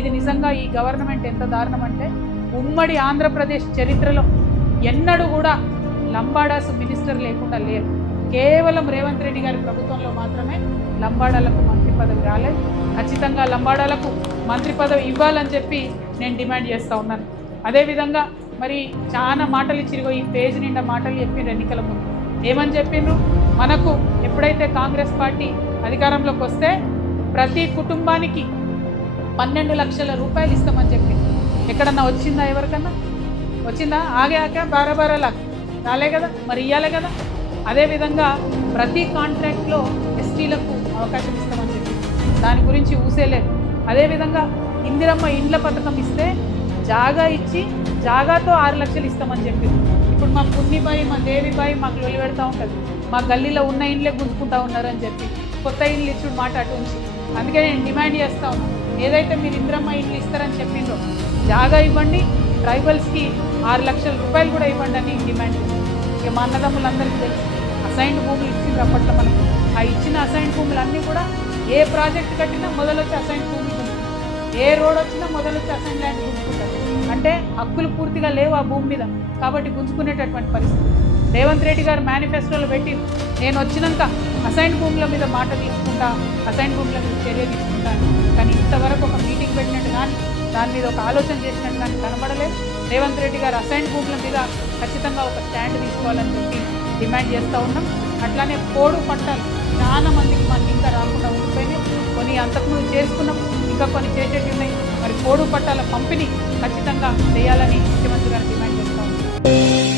ఇది నిజంగా ఈ గవర్నమెంట్ ఎంత దారుణం అంటే ఉమ్మడి ఆంధ్రప్రదేశ్ చరిత్రలో ఎన్నడూ కూడా లంబాడాస్ మినిస్టర్ లేకుండా లేరు. కేవలం రేవంత్ రెడ్డి గారి ప్రభుత్వంలో మాత్రమే లంబాడాలకు మంత్రి పదవి రాలేదు. ఖచ్చితంగా లంబాడాలకు మంత్రి పదవి ఇవ్వాలని చెప్పి నేను డిమాండ్ చేస్తూ ఉన్నాను. అదేవిధంగా మరి చాలా మాటలు ఇచ్చిరుగో ఈ పేజ్ నిండా మాటలు చెప్పిండ్రు ఎన్నికల ముందు. ఏమని చెప్పిండ్రు? మనకు ఎప్పుడైతే కాంగ్రెస్ పార్టీ అధికారంలోకి వస్తే ప్రతి కుటుంబానికి 12 లక్షల రూపాయలు ఇస్తామని చెప్పి ఎక్కడన్నా వచ్చిందా? ఎవరికన్నా వచ్చిందా? ఆగే బారాబారాలా రాలే కదా, మరి ఇవ్వాలే కదా. అదేవిధంగా ప్రతి కాంట్రాక్ట్లో ఎస్టీలకు అవకాశం ఇస్తామని చెప్పి దాని గురించి ఊసేలేదు. అదేవిధంగా ఇందిరమ్మ ఇండ్ల పథకం ఇస్తే జాగా ఇచ్చి జాగాతో 6 లక్షలు ఇస్తామని చెప్పి ఇప్పుడు మా పుణ్యబాయి మా దేవిబాయి మాకు లొలి పెడతా ఉంటుంది. మా గల్లీలో ఉన్న ఇండ్లే గుంజుకుంటా ఉన్నారని చెప్పి కొత్త ఇండ్లు ఇచ్చుడు మాట అటు ఉంచి. అందుకే నేను డిమాండ్ చేస్తా ఉన్నాను, ఏదైతే మీరు ఇందిరమ్మ ఇండ్లు ఇస్తారని చెప్పిండ్రో జాగా ఇవ్వండి, ట్రైబల్స్కి 6 లక్షల రూపాయలు కూడా ఇవ్వండి అని డిమాండ్ చేస్తాం. ఇక మా అన్నదమ్ములందరికీ తెలుసు అసైన్డ్ భూములు ఇచ్చిండ్రు అప్పట్లో మనకు. ఆ ఇచ్చిన అసైన్డ్ భూములన్నీ కూడా ఏ ప్రాజెక్ట్ కట్టినా మొదలొచ్చి అసైన్డ్ భూమి గుంజుకుంటారు, ఏ రోడ్ వచ్చినా మొదలొచ్చి అసైన్ ల్యాండ్ గుంజుకుంటారు. అంటే హక్కులు పూర్తిగా లేవు ఆ భూమి మీద, కాబట్టి గుంజుకునేటటువంటి పరిస్థితి. రేవంత్ రెడ్డి గారు మేనిఫెస్టోలో పెట్టి నేను వచ్చినాక అసైన్డ్ భూముల మీద మాట తీసుకుంటా, అసైన్డ్ భూముల మీద చర్య తీసుకుంటాను, కానీ ఇంతవరకు ఒక మీటింగ్ పెట్టినట్టు కానీ దాని మీద ఒక ఆలోచన చేసినట్టు కానీ కనబడలేదు. రేవంత్ రెడ్డి గారు అసైన్డ్ భూముల మీద ఖచ్చితంగా ఒక స్టాండ్ తీసుకోవాలని చెప్పి డిమాండ్ చేస్తూ ఉన్నాం. అట్లానే పోడు పట్టాలు చాలా మందికి మనకి ఇంకా రాకుండా ఉండిపోయినాయి. కొన్ని అంతకుముందు చేసుకున్నాం, ఇంకా కొన్ని చేసేవి ఉన్నాయి. మరి పోడు పట్టాల పంపిణీ ఖచ్చితంగా చేయాలని ముఖ్యమంత్రి గారు డిమాండ్ చేస్తూ ఉన్నాం.